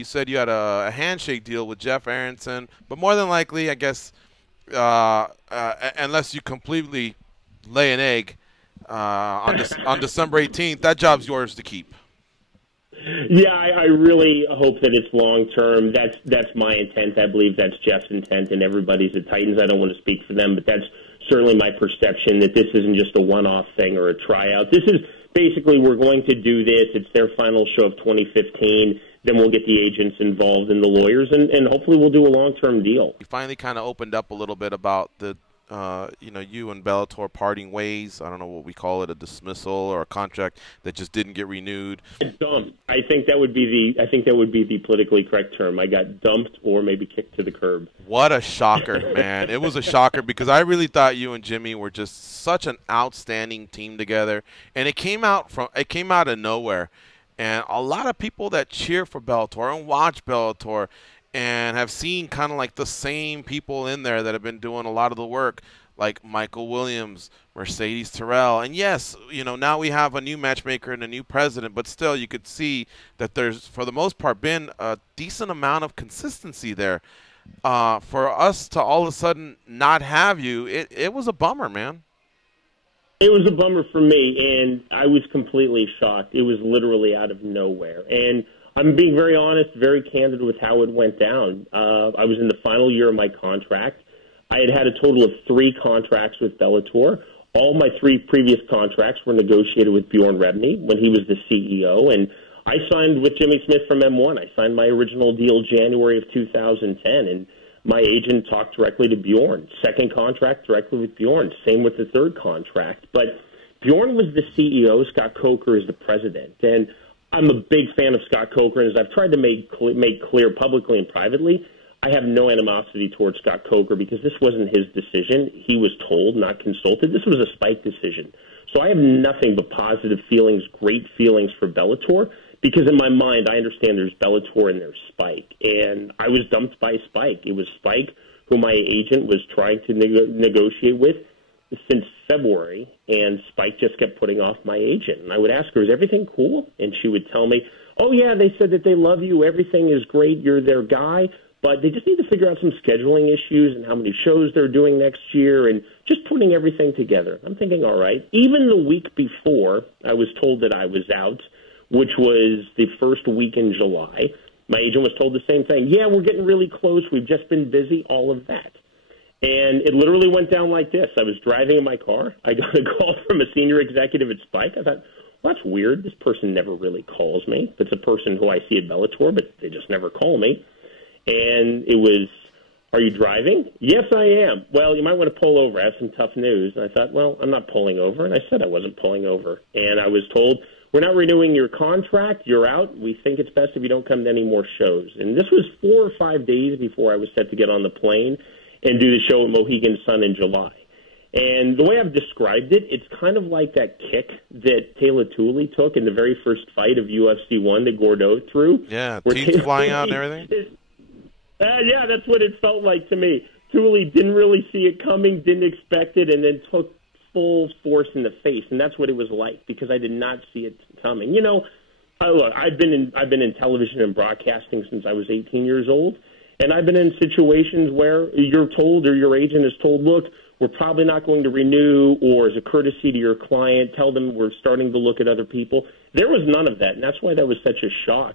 You said you had a handshake deal with Jeff Aronson, but more than likely, I guess, unless you completely lay an egg on December 18th, that job's yours to keep. Yeah, I really hope that it's long term. That's my intent. I believe that's Jeff's intent and everybody's at Titans. I don't want to speak for them, but that's certainly my perception, that this isn't just a one-off thing or a tryout. This is basically, we're going to do this. It's their final show of 2015. Then we'll get the agents involved and the lawyers, and hopefully we'll do a long-term deal. You finally kind of opened up a little bit about the you and Bellator parting ways. I don't know what we call it, a dismissal or a contract that just didn't get renewed. It's dumb. I think that would be the politically correct term. I got dumped or maybe kicked to the curb. What a shocker, man. It was a shocker because I really thought you and Jimmy were just such an outstanding team together, and it came out of nowhere. And a lot of people that cheer for Bellator and watch Bellator and have seen kind of like the same people in there that have been doing a lot of the work, like Michael Williams, Mercedes Terrell. And yes, now we have a new matchmaker and a new president, but still you could see that there's, for the most part, been a decent amount of consistency there. For us to all of a sudden not have you, it was a bummer, man. It was a bummer for me, and I was completely shocked. It was literally out of nowhere. And I'm being very honest, very candid with how it went down. I was in the final year of my contract. I had a total of 3 contracts with Bellator. All my 3 previous contracts were negotiated with Bjorn Rebney when he was the CEO, and I signed with Jimmy Smith from M1. I signed my original deal January of 2010, and my agent talked directly to Bjorn. Second contract directly with Bjorn. Same with the third contract. But Bjorn was the CEO. Scott Coker is the president. And I'm a big fan of Scott Coker, and as I've tried to make clear publicly and privately, I have no animosity towards Scott Coker because this wasn't his decision. He was told, not consulted. This was a Spike decision. So I have nothing but positive feelings, great feelings for Bellator, because in my mind, I understand there's Bellator and there's Spike. And I was dumped by Spike. It was Spike who my agent was trying to negotiate with since February, and Spike just kept putting off my agent. And I would ask her, is everything cool? And she would tell me, oh, yeah, they said that they love you. Everything is great. You're their guy. But they just need to figure out some scheduling issues and how many shows they're doing next year and just putting everything together. I'm thinking, all right. Even the week before I was told that I was out, which was the first week in July, my agent was told the same thing. Yeah, we're getting really close. We've just been busy, all of that. And it literally went down like this. I was driving in my car. I got a call from a senior executive at Spike. I thought, well, that's weird. This person never really calls me. It's a person who I see at Bellator, but they just never call me. And it was, are you driving? Yes, I am. Well, you might want to pull over. I have some tough news. And I thought, well, I'm not pulling over. And I said I wasn't pulling over. And I was told, we're not renewing your contract. You're out. We think it's best if you don't come to any more shows. And this was 4 or 5 days before I was set to get on the plane and do the show at Mohegan Sun in July. And the way I've described it, it's kind of like that kick that Taylor Tooley took in the very first fight of UFC 1 that Gordeau threw. Yeah, teeth flying out and everything. Yeah, that's what it felt like to me. Tooley didn't really see it coming, didn't expect it, and then took full force in the face. And that's what it was like because I did not see it coming. Look, I've been in television and broadcasting since I was 18 years old. And I've been in situations where you're told or your agent is told, look, we're probably not going to renew, or as a courtesy to your client, tell them we're starting to look at other people. There was none of that, and that's why that was such a shock.